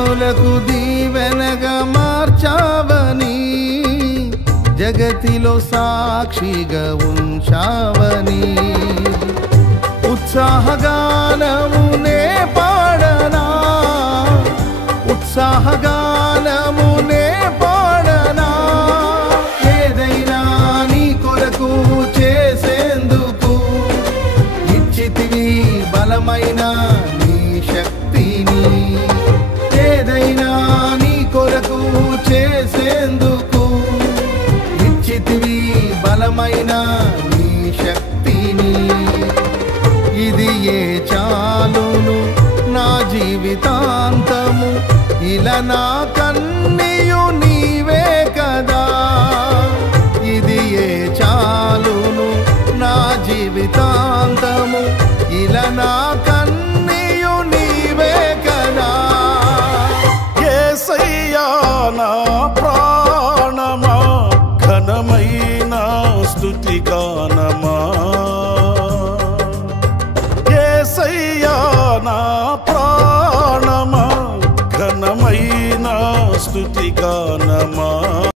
కన్నులకు దీవెనగా మార్చావని జగతిలో సాక్షిగా ఉంచావని ఉత్సాహగానమునే పాడనా ఉత్సాహగానమునే పాడనా ఏదైనా నీ కొరకు చేసేందుకు ఇచ్చితివి బలమైన నీ శక్తిని ఏదైనా నీ కొరకు చేసేందుకు ఇచ్చితివి బలమైన నీ శక్తిని ఇది ఏ చాలును నా జీవితాంతము ఇలా నా కన్నీయు నీవే కదా ఇది ఏ చాలును నా జీవితాంతము ఇలా నా కన్నీయు నీవే కదా యేసయ్యా నా ప్రాణమా ఘనమైన స్తుతి గానమా యేసయ్యా నా ప్రాణమా ఘనమైన స్తుతి గానమా